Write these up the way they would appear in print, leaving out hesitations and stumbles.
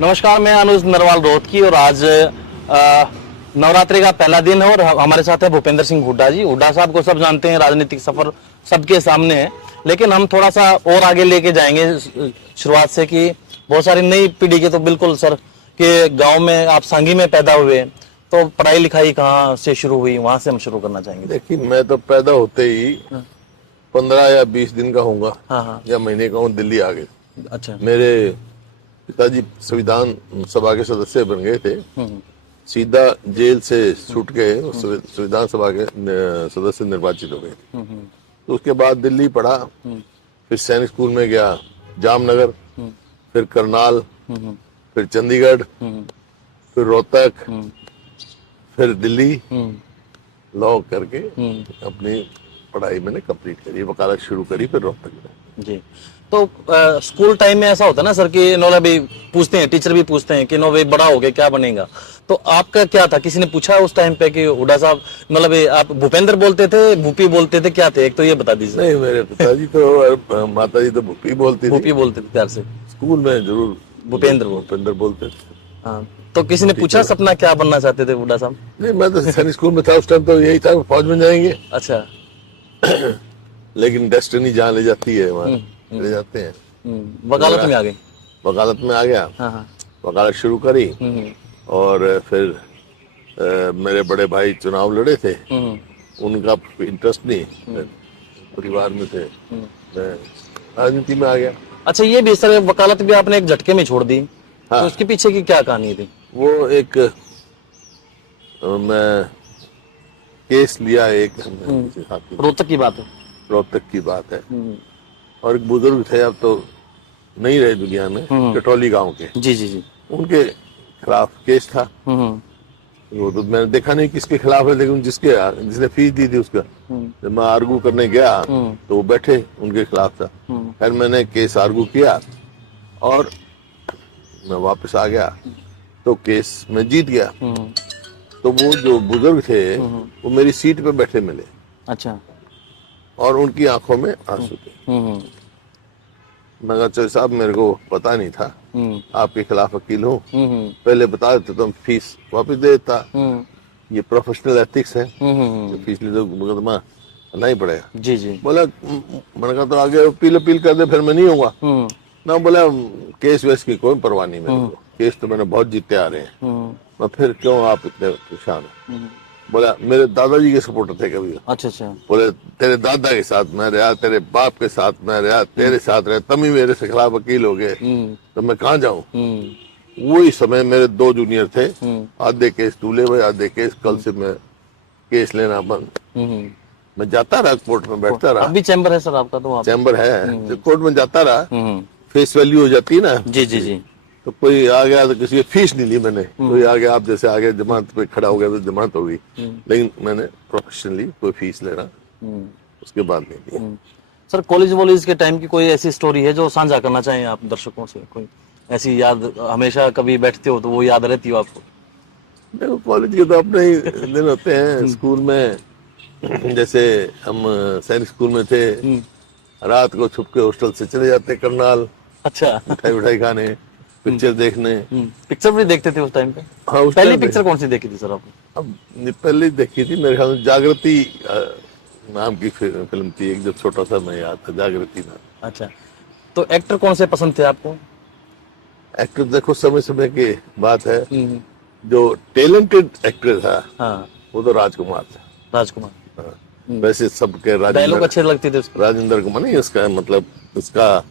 नमस्कार, मैं अनुज नरवाल रोहतकी और आज नवरात्रि का पहला दिन है और हमारे साथ है भूपेंद्र सिंह हुड्डा जी। हुड्डा साहब को सब जानते हैं, राजनीतिक सफर सबके सामने है, लेकिन हम थोड़ा सा और आगे लेके जाएंगे शुरुआत से कि बहुत सारी नई पीढ़ी के तो बिल्कुल सर के गांव में आप सांगी में पैदा हुए, तो पढ़ाई लिखाई कहाँ से शुरू हुई, वहां से हम शुरू करना चाहेंगे। देखिए, मैं तो पैदा होते ही 15 या 20 दिन का होऊंगा, हाँ। या महीने का हूँ, दिल्ली आ गए। अच्छा। मेरे पिताजी संविधान सभा के सदस्य बन गए थे, सीधा जेल से छूट के संविधान सभा के सदस्य निर्वाचित हो गए। तो उसके बाद दिल्ली पढ़ा, फिर सैनिक स्कूल में गया, जामनगर, फिर करनाल, फिर चंडीगढ़, फिर रोहतक, फिर दिल्ली, लॉ करके अपनी पढ़ाई मैंने कंप्लीट करी, वकालत शुरू करी, फिर रोहतक में। जी, तो स्कूल टाइम में ऐसा होता है ना सर कि नो भी पूछते हैं, टीचर भी पूछते हैं कि नो वे बड़ा हो गया क्या बनेगा, तो आपका क्या था? किसी ने पूछा उस टाइम पे कि हुड्डा साहब मतलब आप भूपेंद्र बोलते थे, भूपी बोलते थे, क्या थे? एक तो ये बता दीजिए। नहीं, मेरे पिताजी तो माताजी तो भूपी बोलती थी। भूपी बोलते थे प्यार से। स्कूल में जरूर भूपेंद्र बोलते थे। हाँ, तो किसी ने पूछा सपना क्या बनना चाहते थे हुड्डा साहब? नहीं, मैं तो सैनिक स्कूल में था उस टाइम, तो यही था फौज में जाएंगे। अच्छा। लेकिन डेस्टिनी जहाँ ले जाती है वहाँ ले जाते हैं। वकालत में आ गए? वकालत में आ गया। हाँ। वकालत शुरू करी और फिर मेरे बड़े भाई चुनाव लड़े थे, उनका इंटरेस्ट नहीं, परिवार में थे, मैं राजनीति में आ गया। अच्छा, ये भी सर वकालत भी आपने एक झटके में छोड़ दी। हाँ। तो उसके पीछे की क्या कहानी थी? वो एक मैं केस लिया एक रोहतक की बात है। रोहतक की बात है, और एक बुजुर्ग थे, अब तो नहीं रहे दुनिया में, कटौली गांव के। जी। उनके खिलाफ केस था। वो तो मैंने देखा नहीं किसके खिलाफ है, लेकिन जिसने फीस दी थी उसका, जब मैं आर्गू करने गया तो वो बैठे उनके खिलाफ था। फिर मैंने केस आर्गू किया और मैं वापस आ गया, तो केस में जीत गया। तो वो जो बुजुर्ग थे वो मेरी सीट पे बैठे मिले। अच्छा। और उनकी आंखों में आंसू थे। मैं कहा, चौधरी साहब मेरे को पता नहीं था आपके खिलाफ वकील हूँ, पहले बता देते तो फीस वापस दे देता। ये प्रोफेशनल एथिक्स है, फीस ले तो मुकदमा करना ही पड़ेगा। जी। बोला, मैंने कहा तो आगे अपील कर दे, फिर मैं नहीं होऊंगा ना। बोला, केस वेस की कोई परवाह नहीं मेरे को, केस तो मैंने बहुत जीते आ रहे हैं, मैं फिर क्यों आप इतने परेशान हैं? बोला, मेरे दादाजी के सपोर्टर थे कभी। अच्छा। बोले, तेरे दादा के साथ मैं रहा, तेरे बाप के साथ मैं रहा, तेरे साथ रहा, तुम ही मेरे से खिलाफ वकील हो गए, तो मैं कहाँ जाऊं? वही समय मेरे 2 जूनियर थे, आधे केस दूल्हे हुए, आधे केस कल से मैं केस लेना बंद। मैं जाता रहा कोर्ट में, बैठता रहा। अभी चैम्बर है सर आपका? तो आप चैम्बर है, तो कोर्ट में जाता रहा। फेस वैल्यू हो जाती है ना। जी। तो कोई आ गया तो किसी की फीस नहीं ली मैंने, कोई आ गया, आप जैसे आ गए जमानत पे खड़ा हो गया तो जमानत हो गई, लेकिन मैंने प्रोफेशनली कोई फीस लेना उसके बाद नहीं दी। सर, कॉलेज के टाइम की कोई ऐसी स्टोरी है जो साझा करना चाहें आप दर्शकों से? कोई ऐसी याद हमेशा कभी बैठते हो तो वो याद रहती हो आपको? देखो, कॉलेज के तो अपने ही दिन होते हैं। स्कूल में जैसे हम सैनिक स्कूल में थे, रात को छुप के हॉस्टल से चले जाते करनाल। अच्छा। मिठाई खाने, पिक्चर देखने। पिक्चर भी देखते थे उस टाइम पे? हाँ, उस पहली पिक्चर कौन सी देखी थी सर आपने? अब पहले देखी थी मेरे ख्याल में जागृति नाम की फिल्म थी एक, जब छोटा सा मैं याद था, जागृति नाम। अच्छा, तो एक्टर कौन से पसंद थे आपको? एक्टर देखो, समय की बात है, जो टैलेंटेड एक्टर था, हाँ, वो तो राजकुमार था। राजकुमार। हाँ। वैसे सबके डायलॉग अच्छे लगते थे उसके? राजेंद्र कुमार नहीं, उसका मतलब उसका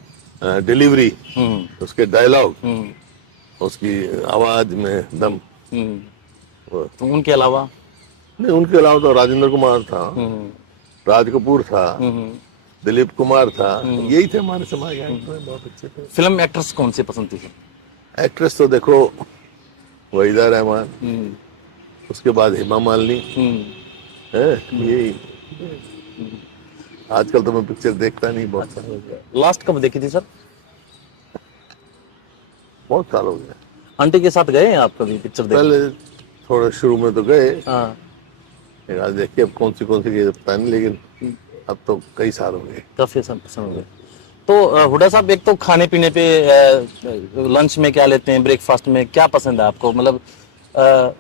डिलीवरी, उसके डायलॉग, उसकी आवाज में दम। तो उनके अलावा? नहीं, उनके अलावा तो राजेंद्र कुमार था, राज कपूर था, दिलीप कुमार था, यही थे हमारे समाज के एक्टर, बहुत अच्छे थे। फिल्म एक्ट्रेस कौन सी पसंद थी सर? एक्ट्रेस तो देखो, वहीदा रहमान, उसके बाद हेमा मालिनी है, यही। आजकल तो मैं पिक्चर देखता नहीं, बहुत साल हो गया। लास्ट कब देखी थी सर? बहुत साल हो गया। आंटी के साथ गए आप कभी पिक्चर देखने? पहले थोड़ा शुरू में तो गए, हाँ। आज देखिए अब कौन सी पता नहीं, लेकिन अब तो कई साल हो गए। काफी पसंद हो गए। तो हुड्डा साहब, एक तो खाने पीने पे लंच में क्या लेते हैं, ब्रेकफास्ट में क्या पसंद है आपको? मतलब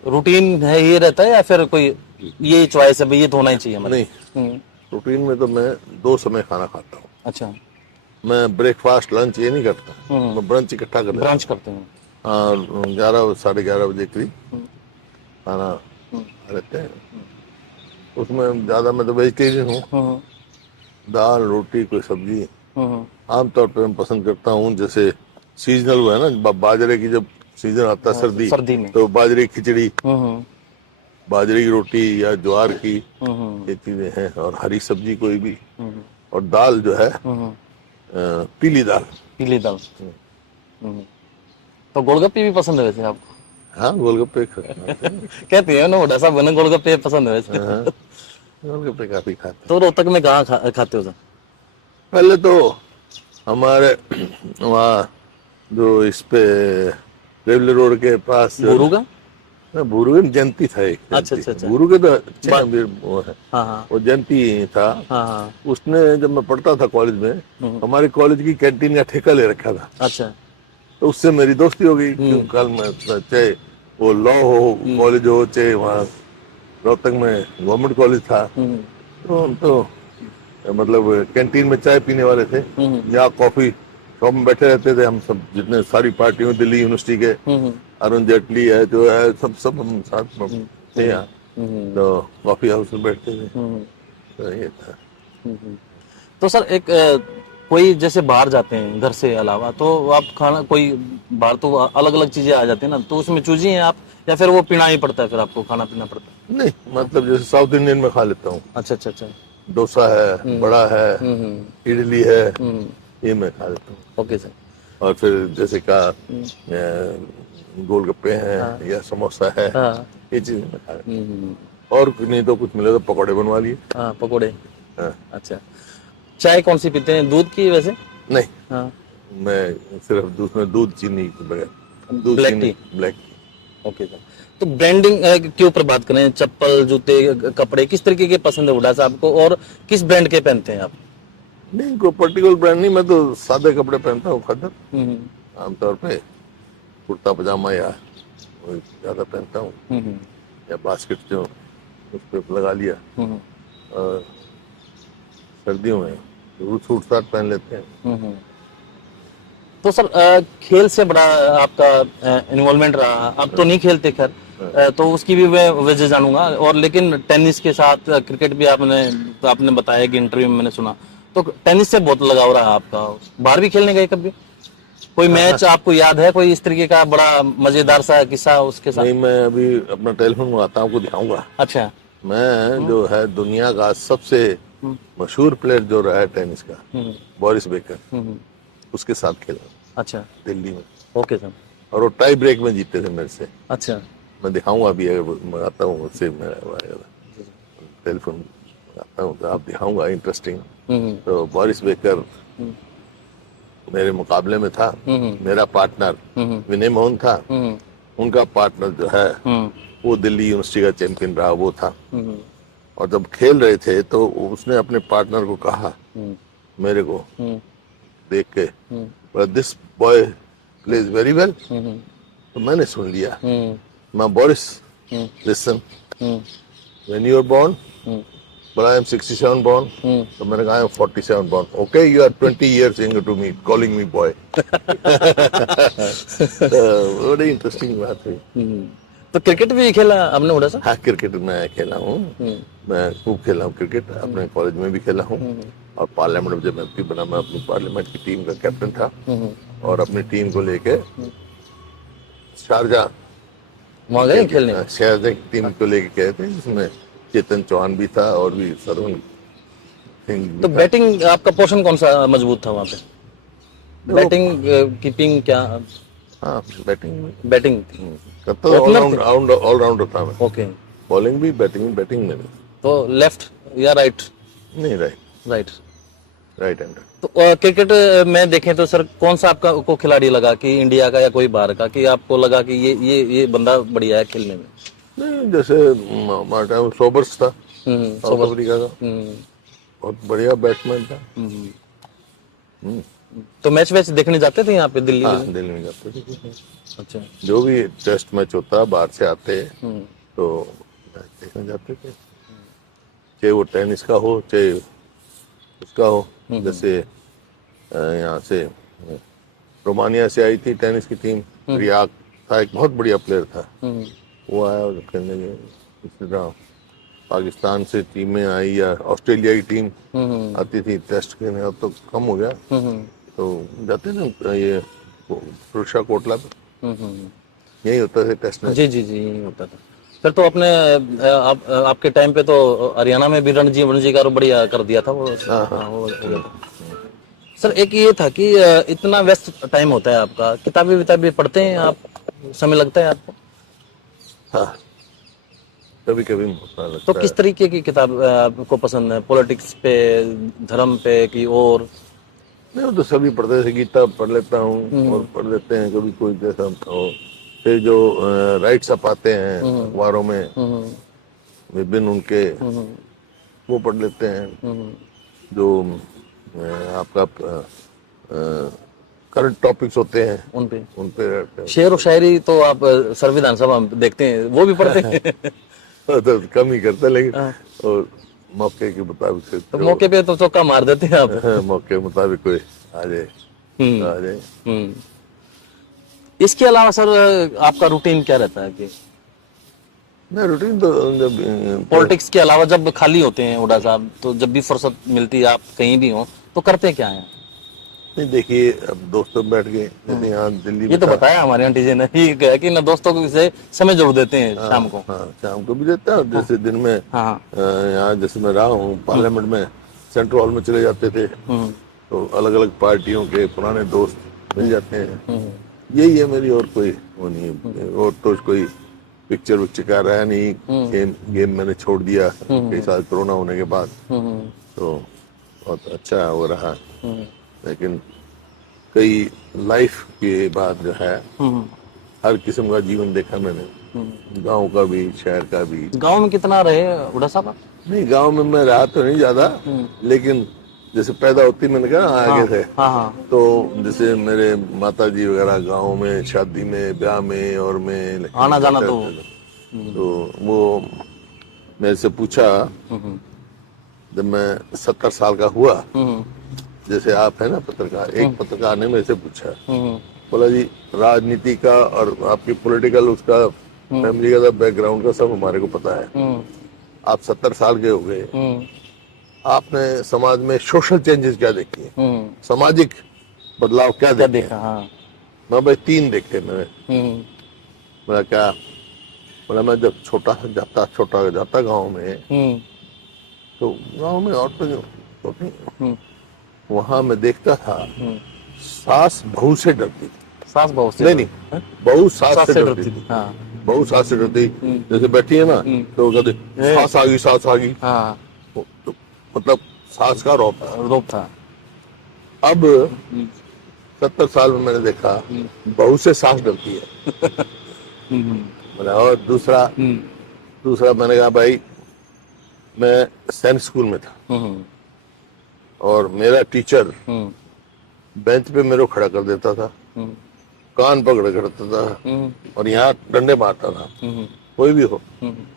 रूटीन है ये रहता है या फिर कोई ये चॉइस है भाई ये तो होना ही चाहिए हमारे? नहीं, रूटीन में तो मैं 2 समय खाना खाता हूँ। अच्छा, मैं ब्रेकफास्ट लंच ये नहीं करता, मैं ब्रंच इकट्ठा कर लेता ब्रांच करते हैं। हूँ। 11 साढ़े 11 बजे करीब खाना रहते हैं। उसमें ज्यादा मैं तो वेजिटेरियन हूँ, दाल रोटी कोई सब्जी। आमतौर पर मैं पसंद करता हूँ, जैसे सीजनल हुआ है ना, बाजरे की जब सीजन आता है सर्दी में। तो बाजरे की खिचड़ी, बाजरे की रोटी या ज्वार की, ये चीजें हैं। और हरी सब्जी कोई भी, और दाल जो है पीली दाल। पीली दाल। तो गोलगप्पे भी पसंद है वैसे आपको? हाँ, गोलगप्पे खाते हैं। कहते हैं ना हुड्डा साहब बने गोलगप्पे पसंद है वैसे। हाँ, गोलगप्पे काफी खाते हैं। तो रोहतक में कहाँ खाते हो सर? पहले तो हमारे वहाँ जो इस पे रेलवे रोड के पास गुरु का? बुरु जयंती था एक। अच्छा, अच्छा, अच्छा। बुरु के तो अच्छे अमीर वो है, हाँ हाँ वो जयंती था। हाँ हाँ। उसने जब मैं पढ़ता था कॉलेज में, हमारे कॉलेज की कैंटीन का ठेका ले रखा था। अच्छा। तो उससे मेरी दोस्ती हो गई। क्यों कल मैं चाहे वो लॉ हो कॉलेज हो, चाहे वहाँ रोहतक में गवर्नमेंट कॉलेज था, तो हम तो मतलब कैंटीन में चाय पीने वाले थे या कॉफी शॉप में बैठे रहते थे। हम सब जितने सारी पार्टियों, दिल्ली यूनिवर्सिटी के अरुण जेटली है जो है, सब हम साथ में थे यहाँ। तो कॉफी हाउस में बैठते थे। तो ये था। तो सर एक कोई जैसे बाहर जाते हैं घर से अलावा, तो आप खाना कोई बाहर तो अलग अलग चीजें आ जाती है ना, तो उसमें चूजी हैं आप या फिर वो पीना ही पड़ता है, फिर आपको खाना पीना पड़ता है? नहीं, मतलब जैसे साउथ इंडियन में खा लेता हूँ। अच्छा अच्छा अच्छा। डोसा है, बड़ा है, इडली है, ये मैं खा लेता हूँ। Okay sir. और फिर जैसे कहा गोलगप्पे हैं या समोसा है, ये चीजें मैं खा लेता हूँ। और नहीं तो कुछ मिले तो पकौड़े बनवा लिए। हाँ, पकोड़े। हाँ। अच्छा, चाय कौन सी पीते हैं, दूध की वैसे? नहीं, हाँ, मैं सिर्फ दूध में दूध चीनी के बगैर, दूध ब्लैक चीनी टी। ब्लैक। Okay sir. तो ब्रांडिंग के ऊपर बात करें, चप्पल जूते कपड़े किस तरीके के पसंद है हुड्डा साहब को, और किस ब्रांड के पहनते हैं आप? नहीं, कोई पर्टिकुलर ब्रांड नहीं, मैं तो सादे कपड़े पहनता हूँ खद्दर। आमतौर पे कुर्ता पजामा या वही ज्यादा पहनता हूँ, या बास्केट जो उस पर लगा लिया। और सर्दियों में सूट साट पहन लेते हैं। तो सर खेल से बड़ा आपका इन्वॉल्वमेंट रहा, अब तो नहीं खेलते खैर, तो उसकी भी मैं वजह जानूंगा। और लेकिन टेनिस के साथ क्रिकेट भी आपने बताया कि इंटरव्यू में मैंने सुना, तो टेनिस से बहुत लगाव रहा आपका। बाहर भी खेलने गए कभी? कोई मैच आपको याद है, कोई इस तरीके का बड़ा मजेदार सा किस्सा उसके साथ? नहीं, मैं अभी अपना टेलीफोन मंगाता हूँ, आपको दिखाऊंगा। अच्छा। मैं जो है दुनिया का सबसे मशहूर प्लेयर जो रहा है टेनिस का, बोरिस बेकर, उसके साथ खेला अच्छा, दिल्ली में। Okay sir. और वो टाई ब्रेक में जीते थे मेरे से। अच्छा, मैं दिखाऊंगा अभी, अगर मैं आता हूँ उससे, मैं टेलीफोन आता हूँ तो आप दिखाऊंगा, इंटरेस्टिंग। तो बोरिस बेकर मेरे मुकाबले में था। मेरा पार्टनर विनय मोहन था, उनका पार्टनर जो है वो दिल्ली यूनिवर्सिटी का चैंपियन रहा, वो था। और जब खेल रहे थे तो उसने अपने पार्टनर को कहा, मेरे को देख के, this boy plays very well. तो मैंने सुन लिया, मैं बोरिस, listen, when you are born, but I am 67 born, तो मैंने कहा I am 47 born. Okay, you are 20 years younger to me, calling me boy. तो बड़ी इंटरेस्टिंग बात हुई। तो क्रिकेट भी खेला आपने हुड्डा साहब? हाँ, क्रिकेट मैं खेला हूँ। मैं खूब खेला हूँ क्रिकेट, अपने कॉलेज में भी खेला हूँ। और पार्लियामेंट में जब एमपी बना, मैं अपनी पार्लियामेंट की टीम का कैप्टन था। और अपनी टीम को लेके शारजा वहाँ गए खेलने? शारजा की टीम को लेके गए थे, जिसमें चेतन चौहान भी था और भी सरवन सिंह भी तो था। बैटिंग आपका पोर्शन कौन सा मजबूत था वहाँ पे? बैटिंग कीपिंग क्या? हाँ, बैटिंग बैटिंग करता था, ऑलराउंडर था मैं। ओके। बॉलिंग भी, बैटिंग में नहीं। तो लेफ्ट या राइट? नहीं, राइट हैंडर। तो क्रिकेट में देखें तो सर कौन सा आपका को खिलाड़ी लगा कि इंडिया का या कोई बाहर का, कि आपको लगा कि ये बंदा बढ़िया है खेलने में? नहीं, जैसे हमारा टाइम सोबर्स था, साउथ अफ्रीका का, बहुत बढ़िया बैट्समैन था। तो मैच वैच देखने जाते थे यहाँ पे दिल्ली हाँ में? दिल्ली में जाते थे। अच्छा। जो भी टेस्ट मैच होता बाहर से आते हम्म, तो मैच देखने जाते थे, चाहे वो टेनिस का हो चाहे उसका हो। जैसे यहाँ से रोमानिया से आई थी टेनिस की टीम, रियाक था, एक बहुत बढ़िया प्लेयर था, हम्म, वो आया और खेलने गए। इसी तरह पाकिस्तान से टीमें आई या ऑस्ट्रेलिया की टीम आती थी टेस्ट खेलने, अब तो कम हो गया, तो जाते थे ये सुरक्षा कोटला पे, यही होता था टेस्ट मैच। जी जी जी, यही होता था। फिर तो अपने आपके टाइम पे तो हरियाणा में भी रणजी का बढ़िया कर दिया था वो। हाँ, हाँ, हो गया था। सर एक ये था कि इतना व्यस्त टाइम होता है आपका, किताबें पढ़ते हैं आप, समय लगता है आपको? हाँ कभी कभी मौका तो लगता किस है। तरीके की किताब आपको पसंद है? पॉलिटिक्स पे, धर्म पे की और? नहीं वो तो सभी पढ़ते थे, गीता पढ़ लेता हूँ और पढ़ लेते हैं कभी कोई जैसा हो। फिर जो राइट्स अप आते हैं अखबारों में विभिन्न उनके, वो पढ़ लेते हैं। जो आपका करंट टॉपिक्स होते हैं उन पे उन पे रहते हैं। शेर और शायरी तो आप सर विधानसभा में देखते हैं, वो भी पढ़ते हैं? तो कम ही करते हैं, लेकिन हाँ। और मौके के मुताबिक से तो मौके पे तो चौका मार देते हैं आप। मौके के मुताबिक कोई आ जाए तो आ जाए। हम्म। इसके अलावा सर आपका रूटीन क्या रहता है कि मैं रूटीन तो जब पॉलिटिक्स के अलावा जब खाली होते हैं हुड्डा साहब, तो जब भी फुर्सत मिलती है आप कहीं भी हो तो करते क्या है? नहीं देखिए, अब दोस्तों में बैठ गए, जैसे यहाँ दिल्ली ये में तो था। बताया हमारे आंटी जी ने ही कहा कि ना दोस्तों को से समय जोड़ देते हैं शाम को। हाँ शाम को भी देता है, जैसे दिन में हाँ। यहाँ जैसे मैं रहा हूँ पार्लियामेंट में, सेंट्रल हॉल में चले जाते थे, तो अलग अलग पार्टियों के पुराने दोस्त मिल जाते हैं। यही है मेरी, और कोई वो नहीं है। और तो कोई पिक्चर विक्चर का रहा नहीं, गेम मैंने छोड़ दिया कई साल कोरोना होने के बाद, तो बहुत अच्छा हो रहा। लेकिन कई लाइफ के बाद जो है हर किस्म का जीवन देखा मैंने, गांव का भी शहर का भी। गांव में कितना रहे हुड्डा साहब आप? नहीं गांव में मैं रहा तो नहीं ज्यादा, लेकिन जैसे पैदा होती मैंने कहा आगे थे, हाँ हाँ। तो जैसे मेरे माता जी वगैरह गांव में शादी में ब्याह में और में आना जाना तो वो मेरे से पूछा जब मैं 70 साल का हुआ, जैसे आप है ना पत्रकार, एक पत्रकार ने मेरे से पूछा, बोला जी राजनीति का और आपकी पॉलिटिकल उसका फैमिली का बैकग्राउंड का सब हमारे को पता है, आप 70 साल के हो गए, आपने समाज में सोशल चेंजेस क्या देखे, सामाजिक बदलाव क्या क्या देखे? देखा? हाँ। मैं भाई 3 देखे मैंने। बोला क्या? बोला मैं जब छोटा जाता गांव में, तो गांव में औरतें जो होती वहां मैं देखता था सास बहू से डरती थी। सास बहू से? नहीं बहू सास सास से से डरती डरती थी। थी। हाँ। बहू सास से डरती, जैसे बैठी है ना तो कहते सास आ गई सास आ गई, हाँ। तो मतलब सास का रौब था। रोप था। अब 70 साल में मैंने देखा बहू से सास डरती है। बोला और दूसरा मैंने कहा भाई मैं सैनिक स्कूल में था और मेरा टीचर बेंच पे मेरे को खड़ा कर देता था, कान पकड़ करता था और यहाँ डंडे मारता था, कोई भी हो।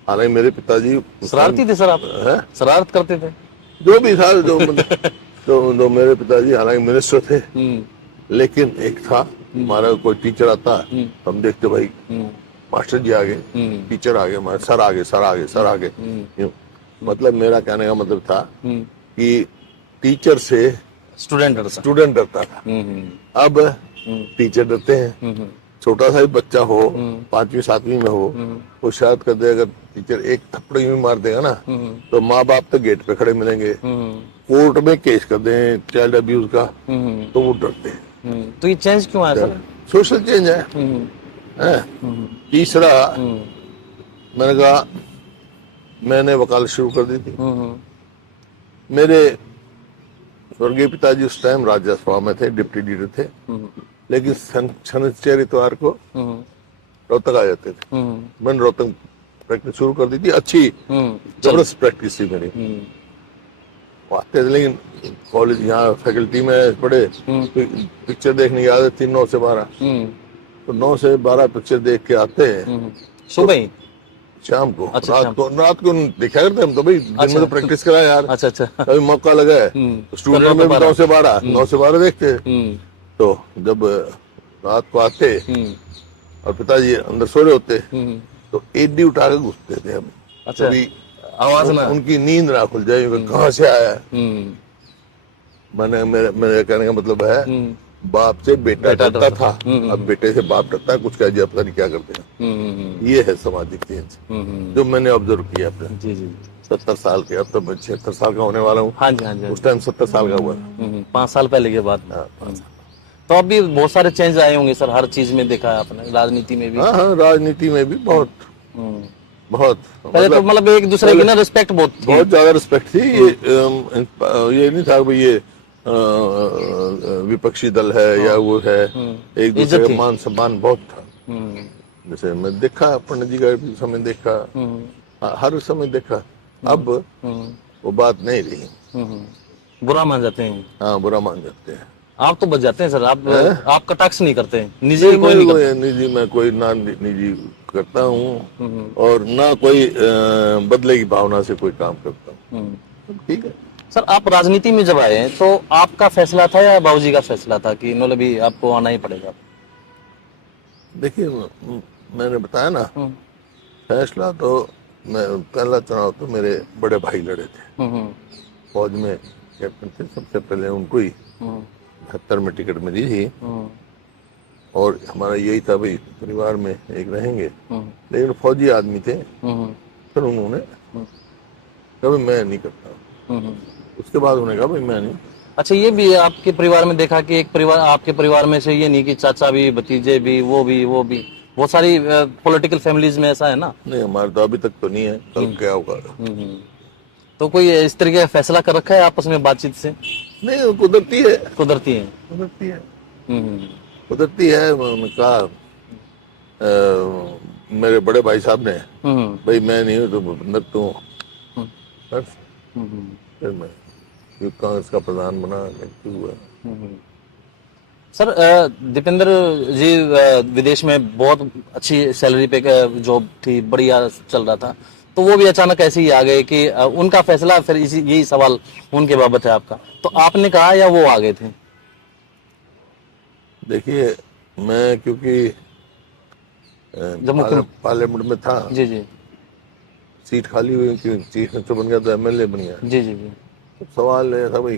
हालांकि मेरे पिताजी शरारती थे सर आप? हैं? शरारत करते थे? जो भी था, जो मेरे पिताजी हालांकि मिनिस्टर थे, लेकिन एक था हमारा कोई टीचर आता, हम देखते भाई मास्टर जी आ गए, टीचर आ गए, हमारे सर आ गए, सर आ गए। यूं। मतलब मेरा कहने का मतलब था कि टीचर से स्टूडेंट डरता। स्टूडेंट डरता था। अब टीचर डरते हैं। छोटा सा भी बच्चा हो, 5वीं 7वीं में हो, वो शायद कर दे, अगर टीचर एक थप्पड़ यूं मार देगा ना, तो माँ बाप तो गेट पे खड़े मिलेंगे, कोर्ट में केस कर दें चाइल्ड अब्यूज का, तो वो डरते हैं। तो ये चेंज क्यों आया सर? सोशल चेंज है। तीसरा मैंने कहा मैंने वकालत शुरू कर दी थी। मेरे स्वर्गीय पिताजी उस टाइम राज्यसभा में थे, डिप्टी लीडर थे, लेकिन शनिचर इतवार को रोहतक आ जाते थे। मैंने रोहतक प्रैक्टिस शुरू कर दी थी, अच्छी जबरदस्त प्रैक्टिस थी मेरी। आते थे, लेकिन कॉलेज यहाँ फैकल्टी में पढ़े, पिक्चर देखने की आदत थी 9 से 12, तो 9 से 12 पिक्चर देख के आते हैं सुबह ही? शाम को। अच्छा, रात शाम। को देखा करते हम तो भाई, दिन में तो प्रैक्टिस करा यार, अच्छा अच्छा। कभी मौका लगा है स्टूडेंट में भी 9 से 12 देखते हैं। तो जब रात को आते और पिताजी अंदर सो रहे होते तो एडी उठा के घुसते थे हम। अच्छा, कभी आवाज ना। उनकी नींद ना खुल जाए, कहाँ से आया है। मेरे कहने का मतलब है, बाप से बेटा डरता था, अब बेटे से बाप डरता है, कुछ कह दिया पता नहीं क्या करते हैं। ये है सामाजिक चेंज जो मैंने ऑब्जर्व किया अपने। जी जी। 70 साल के, अब तो मैं 76 साल का होने वाला हूँ। हाँ जी हाँ जी। उस टाइम 70 साल का हुआ। 5 साल पहले की बात। हाँ, तो अभी बहुत सारे चेंज आए होंगे सर, हर चीज में देखा है आपने, राजनीति में भी। हाँ हाँ, राजनीति में भी बहुत बहुत पहले तो मतलब एक दूसरे की ना रिस्पेक्ट बहुत थी। बहुत ज्यादा रिस्पेक्ट थी। ये नहीं था भाई ये विपक्षी दल है या वो है, एक दूसरे का मान सम्मान बहुत था। जैसे मैं देखा पंडित जी का समय देखा, हर समय देखा। अब वो बात नहीं रही, बुरा मान जाते हैं। हाँ, बुरा मान जाते हैं। आप तो बच जाते हैं सर, आप कटाक्ष नहीं करते हैं, निजी कोई नहीं करता। निजी मैं कोई ना निजी करता हूँ और ना कोई बदले की भावना से कोई काम करता हूँ। ठीक है सर। आप राजनीति में जब आए तो आपका फैसला था या बाबूजी का फैसला था कि मतलब भी आपको आना ही पड़ेगा? देखिए, मैंने बताया ना, फैसला तो मैं पहला चुनाव तो मेरे बड़े भाई लड़े थे, फौज में कैप्टन थे, सबसे पहले उनको ही 72 में टिकट मिली थी। और हमारा यही था भाई परिवार में एक रहेंगे, लेकिन फौजी आदमी थे। फिर उन्होंने कभी मैं नहीं करता, उसके बाद उन्होंने कहा भाई मैं नहीं। अच्छा, ये भी आपके परिवार में देखा कि एक परिवार, आपके परिवार में से ये नहीं कि चाचा भी, भतीजे भी, वो भी बहुत सारी पॉलिटिकल फैमिलीज में ऐसा है ना? नहीं, हमारे तो अभी तक तो नहीं है, कल क्या होगा। तो कोई इस तरीके का फैसला कर रखा है आपस में बातचीत से? नहीं, कुदरती है, कुदरती है। कुदरती है, कुदरती है। मैंने कहा मेरे बड़े भाई साहब ने, भाई मैं नहीं हूँ तो भूपेंद्र तू, बस फिर मैं कांग्रेस का प्रधान बना, हुआ। सर, दीपेंद्र जी विदेश में बहुत अच्छी सैलरी पे जॉब थी, बढ़िया चल रहा था, तो वो भी अचानक ऐसे ही आ गए कि उनका फैसला, फिर इसी यही सवाल उनके बाबत है आपका, तो आपने कहा या वो आ गए थे? देखिए, मैं क्योंकि जब पार्लियामेंट में था, जी जी, सीट खाली हुई, चीफ मिनिस्टर बन गया तो एमएलए बन गया। जी जी जी। तो सवाल है था भाई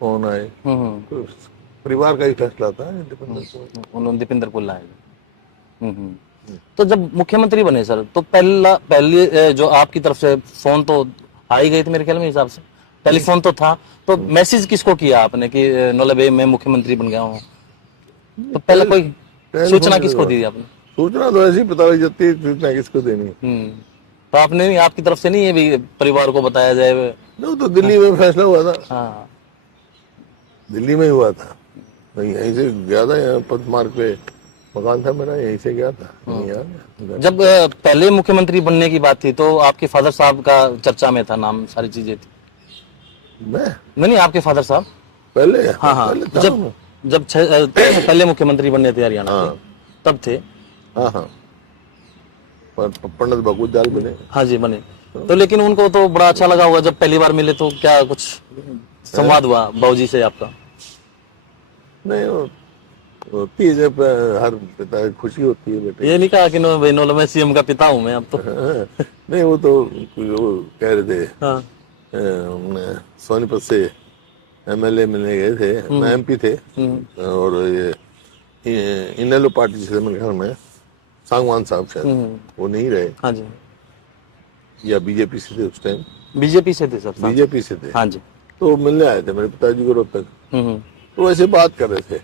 कौन आए, तो परिवार का ही फैसला था, उन्होंने दीपेंद्र को लाए। तो जब मुख्यमंत्री बने सर, तो पहले जो आपकी तरफ से फोन तो आ ही गए थे मेरे ख्याल में, हिसाब से टेलीफोन तो था, तो मैसेज किसको किया आपने कि नौले भाई मैं मुख्यमंत्री बन गया हूँ? तो पहले कोई सूचना किसको दी आपने? सूचना तो ऐसी पता लग जाती है, सूचना किसको देनी। तो आपने नहीं, आपकी तरफ से नहीं ये भी परिवार को बताया जाए? नहीं, तो दिल्ली में फैसला हुआ था। हाँ, दिल्ली में हुआ था, मैं यहीं से गया था, यहाँ पदमार्ग पे मकान था मेरा, यहीं से गया था। जब पहले मुख्यमंत्री बनने की बात थी तो आपके फादर साहब का चर्चा में था, नाम, सारी चीजें थी। मैं नहीं, आपके फादर साहब पहले, हाँ हाँ, जब पहले मुख्यमंत्री बनने थे हरियाणा के, तब थे। हाँ हाँ, पंडित बघू दयाल बने। हाँ जी, बने। तो लेकिन उनको तो बड़ा अच्छा लगा होगा जब पहली बार मिले, तो क्या कुछ संवाद हुआ बाबूजी से आपका? नहीं, होती है जब हर पिता की खुशी होती है बेटे। ये नहीं कहा कि नो भाई, नो मैं सीएम का पिता हूँ मैं अब तो? नहीं, वो तो वो कह रहे थे, हाँ, सोनीपत से एमएलए मिलने गए थे, मैं एमपी थे, और ये इनेलो पार्टी से मेरे घर में सांगवान साहब शायद वो नहीं रहे। हाँ जी, या बीजेपी से थे उस टाइम? बीजेपी से थे सर। बीजेपी से थे। हाँ जी। तो मिलने आए थे मेरे पिताजी को रोहतक, तो वैसे बात कर रहे थे,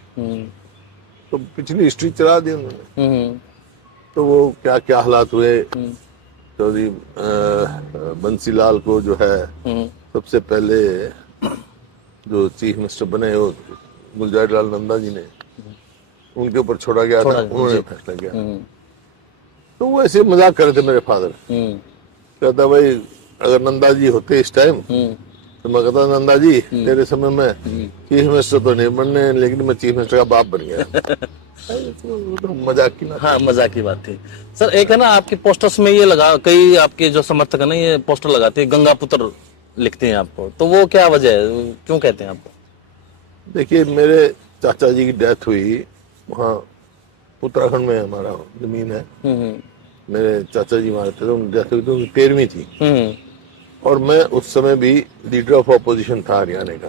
तो पिछली हिस्ट्री चला दी उन्होंने। तो वो क्या क्या हालात हुए, चौधरी बंसीलाल को जो है सबसे पहले जो चीफ मिनिस्टर बने वो गुलजार लाल नंदा जी ने, उनके ऊपर छोड़ा गया था, उन्होंने फैसला किया। तो वो ऐसे मजाक कर रहे थे मेरे फादर, कहता भाई अगर नंदा जी होते इस टाइम तो मैं कहता नंदा जी तेरे समय में चीफ मिनिस्टर तो नहीं बनने, लेकिन मैं चीफ मिनिस्टर का बाप बन गया। तो मजाक की बात। हाँ, मजाक की बात थी सर। एक है ना आपके पोस्टर्स में ये लगा, कई आपके जो समर्थक है ना ये पोस्टर लगाते हैं गंगा पुत्र लिखते हैं आपको, तो वो क्या वजह है, क्यों कहते हैं आपको? देखिए मेरे चाचा जी की डेथ हुई वहाँ उत्तराखंड में, हमारा जमीन है। मेरे चाचा जी वहाँ थे, तो उनकी डेथ हुई तो उनकी 13वीं थी, और मैं उस समय भी लीडर ऑफ अपोजिशन था हरियाणा का।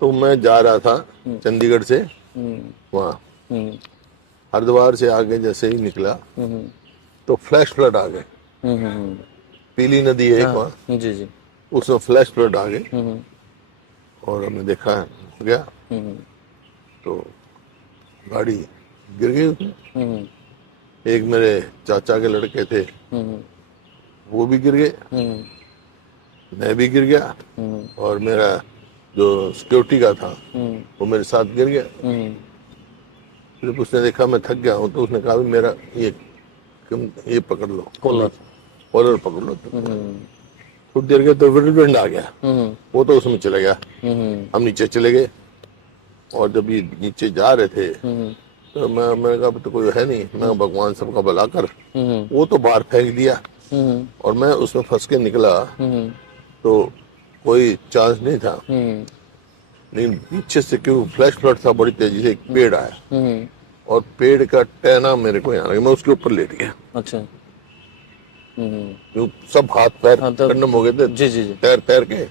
तो मैं जा रहा था चंडीगढ़ से वहाँ, हरिद्वार से आगे जैसे ही निकला तो फ्लैश फ्लड आ गए। पीली नदी है एक वहाँ, जी जी, उसमें फ्लैश फ्लड आ गए और हमने देखा गया तो गाड़ी गिर गई उसमें। एक मेरे चाचा के लड़के थे वो भी गिर गए, मैं भी गिर गया, और मेरा जो सिक्योरिटी का था वो मेरे साथ गिर गया। फिर उसने देखा मैं थक गया हूँ तो उसने कहा मेरा ये पकड़ लो, कॉलर पकड़ लो। कुछ देर के तो विंड आ गया, वो तो उसमें चले गया। हम नीचे चले गए, और जब ये नीचे जा रहे थे तो मैंने कहा तो कोई है नहीं, मैं भगवान सबका भला कर, वो तो बाहर फेंक दिया और मैं उसमें फंस के निकला तो कोई चांस नहीं था। लेकिन पीछे से क्यों फ्लैश फ्लड था, बड़ी तेजी से एक पेड़ आया और पेड़ का टहना मेरे को यहाँ लगा, मैं उसके ऊपर लेट गया। अच्छा। क्यों सब हाथ पैर ठंडम हो गए थे, जी जी जी, तैर तैर के।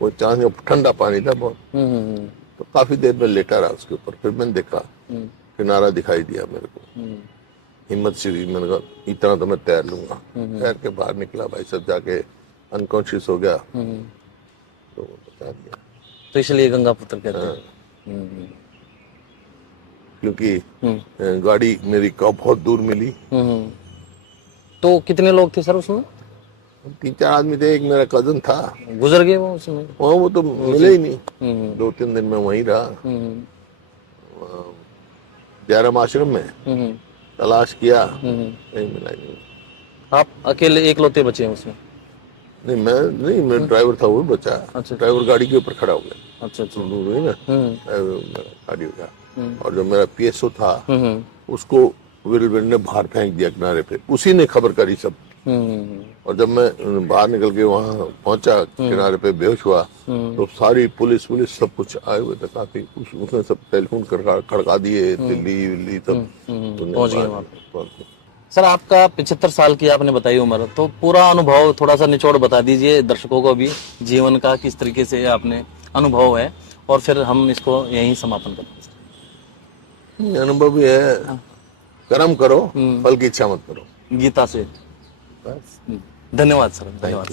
वो चांस ठंडा पानी था बहुत, तो काफी देर में लेटा रहा उसके ऊपर। फिर मैंने देखा किनारा दिखाई दिया मेरे को, हिम्मत सी हुई, मैंने कहा इतना तो मैं तैर लूंगा। तैर के बाहर निकला, भाई सब जाके अनकॉन्शियस हो गया, तो बता दिया। तो इसलिए गंगा पुत्र कहते हैं। क्योंकि गाड़ी मेरी का बहुत दूर मिली। तो कितने लोग थे सर उसमें? 3-4 आदमी थे, एक मेरा कजन था, गुजर गए वो उसमें? वो तो मिले ही नहीं। 2-3 दिन में वहीं रहा, जयराम आश्रम में तलाश किया, नहीं मिला ही नहीं। आप अकेले एकलौते बचे हैं उसमें? नहीं मैं नहीं, मेरा ड्राइवर था वो भी बचा। अच्छा। ड्राइवर गाड़ी के ऊपर खड़ा हो गया। अच्छा अच्छा। दूर हुई ना, गाड़ी हो गया। और जो मेरा पीएसओ था उसको व्हिरलविंड ने बाहर फेंक दिया किनारे पे, उसी ने खबर करी सब। और जब मैं बाहर निकल के वहाँ पहुंचा किनारे पे, बेहोश हुआ, तो सारी पुलिस सब कुछ आए हुए थे काफी। उसने सब टेलीफोन खड़का दिए, दिल्ली विल्ली सब पहुंच गए वहाँ पे। सर आपका 75 साल की आपने बताई उम्र, तो पूरा अनुभव थोड़ा सा निचोड़ बता दीजिए दर्शकों को भी, जीवन का किस तरीके से आपने अनुभव है, और फिर हम इसको यहीं समापन करें। अनुभव भी है, कर्म करो फल की इच्छा मत करो, गीता से। बस। धन्यवाद सर, धन्यवाद।